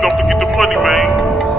don't forget the money, man.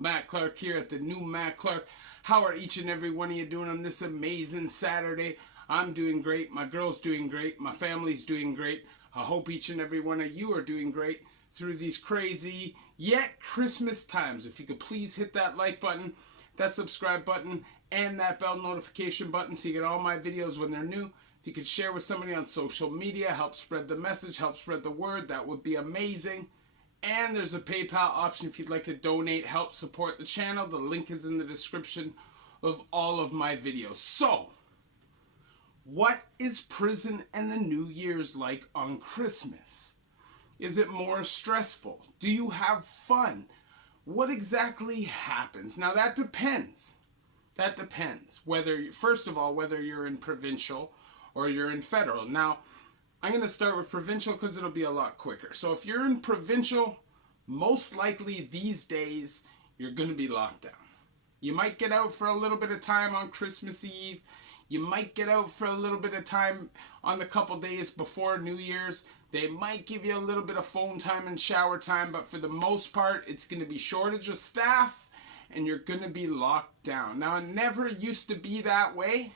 Matt Clark here at the new Matt Clark. How are each and every one of you doing on this amazing Saturday? I'm doing great. My girl's doing great. My family's doing great. I hope each and every one of you are doing great through these crazy yet Christmas times. If you could please hit that like button, that subscribe button, and that bell notification button so you get all my videos when they're new. If you could share with somebody on social media, help spread the message, help spread the word, that would be amazing. And there's a PayPal option if you'd like to donate, help support the channel. The link is in the description of all of my videos. So, what is prison and the New Year's like on Christmas? Is it more stressful? Do you have fun? What exactly happens? Now that depends. That depends. First of all, whether you're in provincial or you're in federal. Now, I'm going to start with provincial because it'll be a lot quicker. So if you're in provincial, most likely these days, you're going to be locked down. You might get out for a little bit of time on Christmas Eve. You might get out for a little bit of time on the couple days before New Year's. They might give you a little bit of phone time and shower time, but for the most part, it's going to be shortage of staff and you're going to be locked down. Now, it never used to be that way.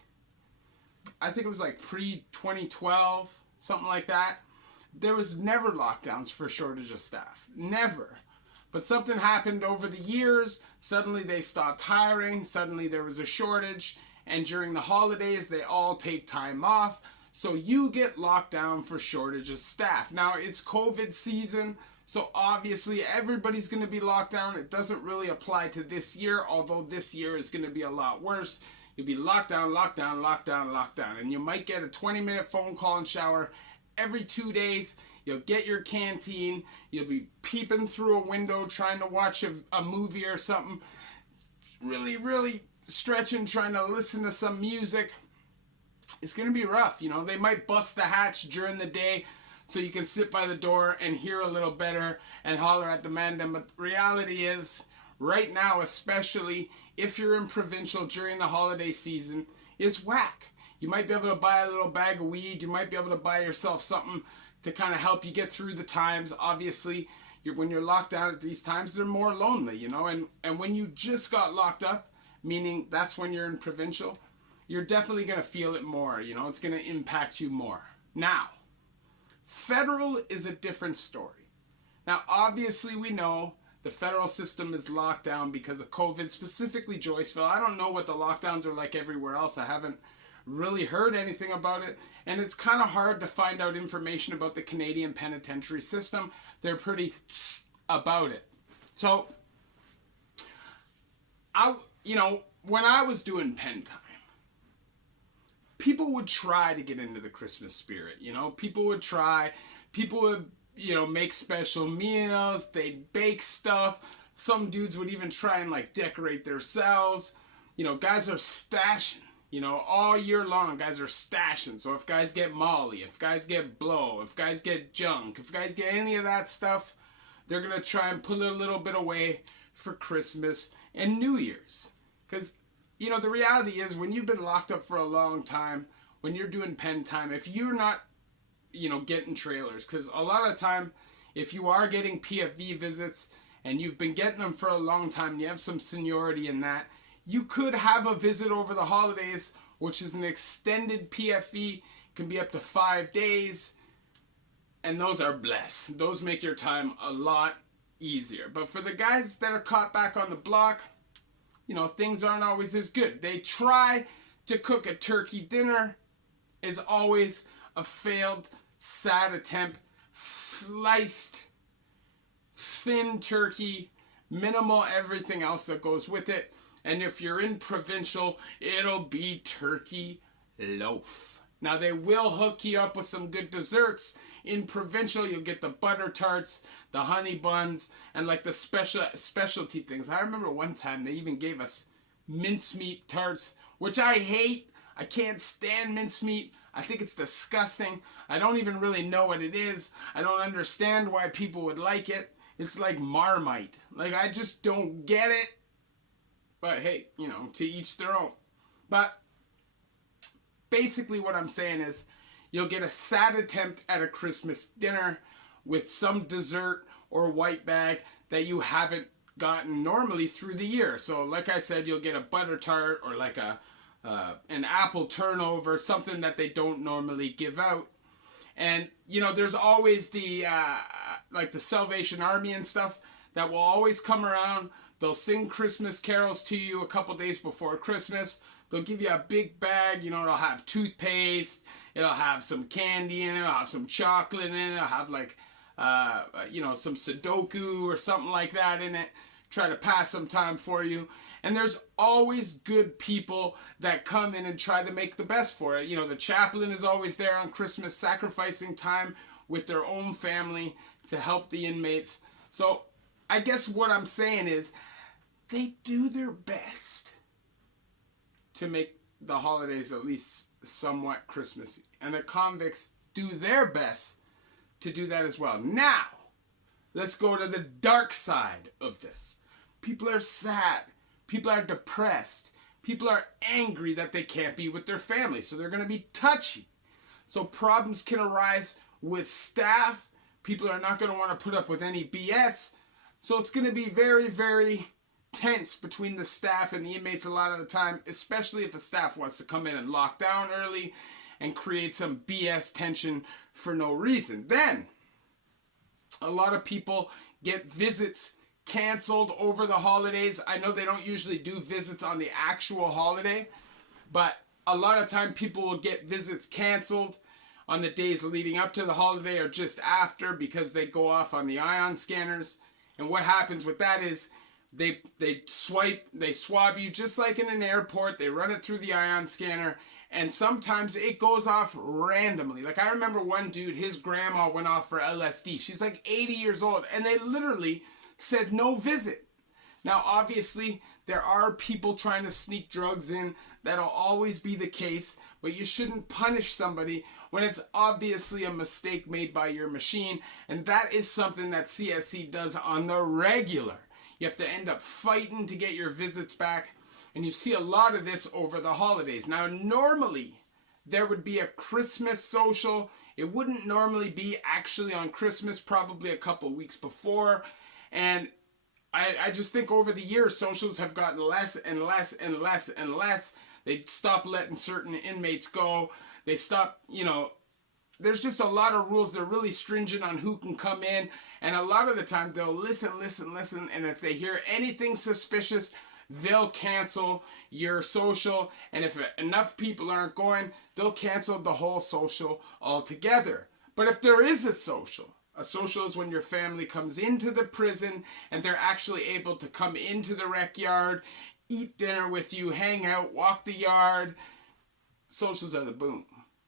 I think it was like pre-2012. Something like that. There was never lockdowns for shortage of staff. Never. But something happened over the years. Suddenly they stopped hiring. Suddenly there was a shortage. And during the holidays, they all take time off. So you get locked down for shortage of staff. Now, it's COVID season. So obviously everybody's going to be locked down. It doesn't really apply to this year. Although this year is going to be a lot worse. You'll be locked down, locked down, locked down, locked down. And you might get a 20-minute phone call and shower every 2 days. You'll get your canteen. You'll be peeping through a window trying to watch a movie or something. Really, really stretching, trying to listen to some music. It's going to be rough, you know. They might bust the hatch during the day so you can sit by the door and hear a little better and holler at the man. But the reality is, right now especially, if you're in provincial during the holiday season, is whack. You might be able to buy a little bag of weed. You might be able to buy yourself something to kind of help you get through the times. Obviously, when you're locked down at these times, they're more lonely, you know. And when you just got locked up, meaning that's when you're in provincial, you're definitely going to feel it more, you know. It's going to impact you more. Now, federal is a different story. Now, obviously, we know the federal system is locked down because of COVID, specifically Joyceville. I don't know what the lockdowns are like everywhere else. I haven't really heard anything about it. And it's kind of hard to find out information about the Canadian penitentiary system. They're pretty about it. So, when I was doing pen time, people would try to get into the Christmas spirit. You know, people would, make special meals. They'd bake stuff. Some dudes would even try and decorate their cells. You know, guys are stashing. You know, all year long, guys are stashing. So if guys get molly, if guys get blow, if guys get junk, if guys get any of that stuff, they're going to try and put a little bit away for Christmas and New Year's. Because, you know, the reality is when you've been locked up for a long time, when you're doing pen time, if you're not, getting trailers, because a lot of time, if you are getting PFV visits and you've been getting them for a long time, and you have some seniority in that, you could have a visit over the holidays, which is an extended PFV, can be up to 5 days, and those are blessed. Those make your time a lot easier. But for the guys that are caught back on the block, things aren't always as good. They try to cook a turkey dinner. It's always a failed, sad attempt. Sliced, thin turkey, minimal everything else that goes with it. And if you're in provincial, it'll be turkey loaf. Now, they will hook you up with some good desserts in provincial, you'll get the butter tarts, the honey buns, and like the specialty things. I remember one time they even gave us mincemeat tarts, which I hate. I can't stand mincemeat. I think it's disgusting. I don't even really know what it is. I don't understand why people would like it. It's like Marmite. Like, I just don't get it. But hey, you know, to each their own. But basically what I'm saying is, you'll get a sad attempt at a Christmas dinner with some dessert or white bag that you haven't gotten normally through the year. So like I said, you'll get a butter tart or like an apple turnover, something that they don't normally give out. And you know, there's always the like the Salvation Army and stuff that will always come around. They'll sing Christmas carols to you a couple days before Christmas. They'll give you a big bag, you know, it'll have toothpaste, it'll have some candy in it, it'll have some chocolate in it, it'll have like, you know, some Sudoku or something like that in it. Try to pass some time for you. And there's always good people that come in and try to make the best for it. You know, the chaplain is always there on Christmas, sacrificing time with their own family to help the inmates. So I guess what I'm saying is they do their best to make the holidays at least somewhat Christmassy. And the convicts do their best to do that as well. Now, let's go to the dark side of this. People are sad. People are depressed. People are angry that they can't be with their family, so they're going to be touchy. So problems can arise with staff. People are not going to want to put up with any BS. So it's going to be very, very tense between the staff and the inmates a lot of the time, especially if a staff wants to come in and lock down early and create some BS tension for no reason. Then, a lot of people get visits canceled over the holidays. I know they don't usually do visits on the actual holiday, but a lot of time people will get visits canceled on the days leading up to the holiday or just after because they go off on the ion scanners. And what happens with that is they swab you just like in an airport. They run it through the ion scanner, and sometimes it goes off randomly. Like, I remember one dude, his grandma went off for LSD. She's like 80 years old, and they literally said no visit. Now, obviously, there are people trying to sneak drugs in. That'll always be the case, but you shouldn't punish somebody when it's obviously a mistake made by your machine, and that is something that CSC does on the regular. You have to end up fighting to get your visits back, and you see a lot of this over the holidays. Now, normally, there would be a Christmas social. It wouldn't normally be actually on Christmas, probably a couple weeks before, and I just think over the years, socials have gotten less and less and less and less. They stop letting certain inmates go. They stop, you know, there's just a lot of rules. They're really stringent on who can come in. And a lot of the time, they'll listen. And if they hear anything suspicious, they'll cancel your social. And if enough people aren't going, they'll cancel the whole social altogether. But if there is a social is when your family comes into the prison and they're actually able to come into the rec yard, eat dinner with you, hang out, walk the yard. Socials are the boom.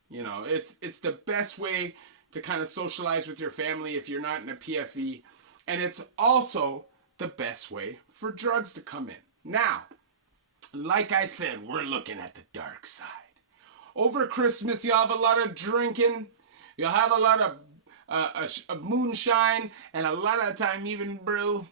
You know, it's the best way to kind of socialize with your family if you're not in a PFE. And it's also the best way for drugs to come in. Now, like I said, we're looking at the dark side. Over Christmas, you'll have a lot of drinking. You'll have a lot of moonshine, and a lot of the time even brew.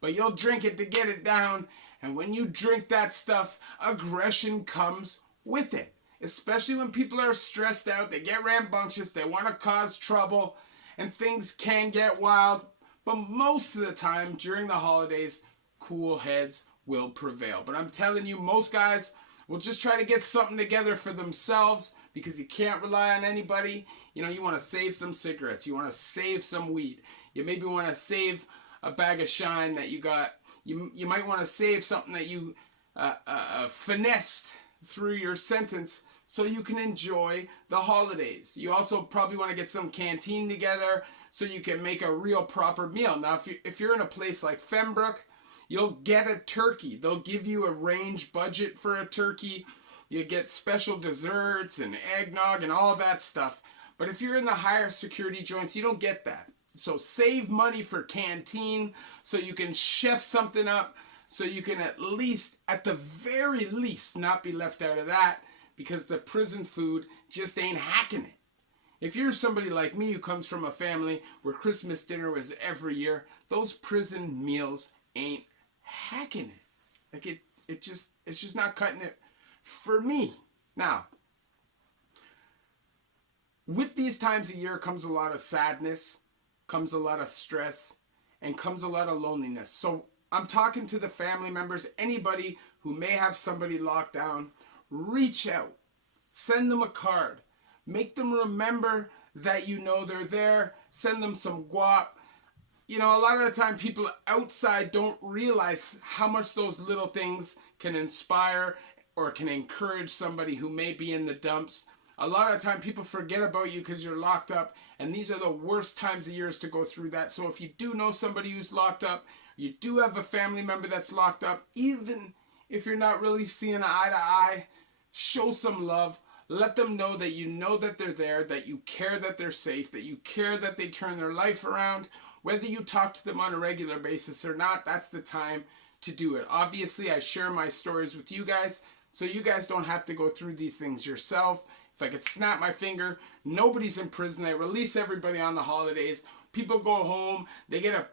But you'll drink it to get it down. And when you drink that stuff, aggression comes with it. Especially when people are stressed out, they get rambunctious, they want to cause trouble, and things can get wild. But most of the time, during the holidays, cool heads will prevail. But I'm telling you, most guys will just try to get something together for themselves because you can't rely on anybody. You know, you want to save some cigarettes. You want to save some weed. You maybe want to save a bag of shine that you got. You might want to save something that you finessed through your sentence so you can enjoy the holidays. You also probably want to get some canteen together so you can make a real proper meal. Now, if you're in a place like Fembrook, you'll get a turkey. They'll give you a range budget for a turkey. You get special desserts and eggnog and all that stuff. But if you're in the higher security joints, you don't get that. So save money for canteen so you can chef something up, so you can at least, at the very least, not be left out of that, because the prison food just ain't hacking it. If you're somebody like me who comes from a family where Christmas dinner was every year, those prison meals ain't hacking it. Like it's just not cutting it for me. Now, with these times of year comes a lot of sadness, comes a lot of stress, and comes a lot of loneliness. So I'm talking to the family members, anybody who may have somebody locked down, reach out, send them a card, make them remember that you know they're there, send them some guap. You know, a lot of the time people outside don't realize how much those little things can inspire or can encourage somebody who may be in the dumps. A lot of the time people forget about you because you're locked up, and these are the worst times of years to go through that. So if you do know somebody who's locked up, you do have a family member that's locked up, even if you're not really seeing eye to eye, show some love. Let them know that you know that they're there, that you care that they're safe, that you care that they turn their life around. Whether you talk to them on a regular basis or not, that's the time to do it. Obviously, I share my stories with you guys, so you guys don't have to go through these things yourself. If I could snap my finger, nobody's in prison. They release everybody on the holidays. People go home. They get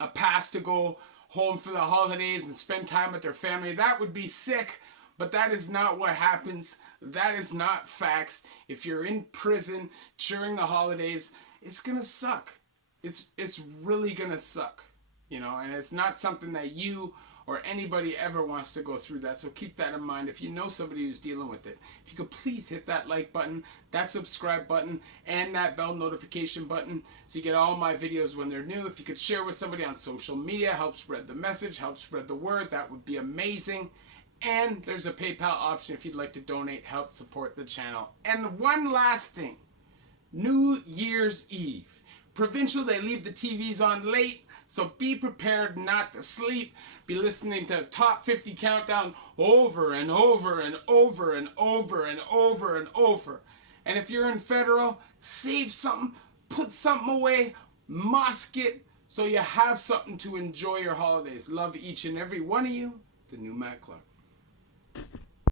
a pass to go home for the holidays and spend time with their family. That would be sick, but that is not what happens. That is not facts. If you're in prison during the holidays, it's gonna suck. It's really gonna suck, you know, and it's not something that you or anybody ever wants to go through that. So keep that in mind. If you know somebody who's dealing with it, if you could please hit that like button, that subscribe button, and that bell notification button so you get all my videos when they're new. If you could share with somebody on social media, help spread the message, help spread the word, that would be amazing. And there's a PayPal option if you'd like to donate, help support the channel. And one last thing, New Year's Eve. Provincial, they leave the TVs on late. So be prepared not to sleep. Be listening to Top 50 Countdown over and over and over and over and over and over. And if you're in federal, save something, put something away, mosque it, so you have something to enjoy your holidays. Love each and every one of you. The new Matt Clark.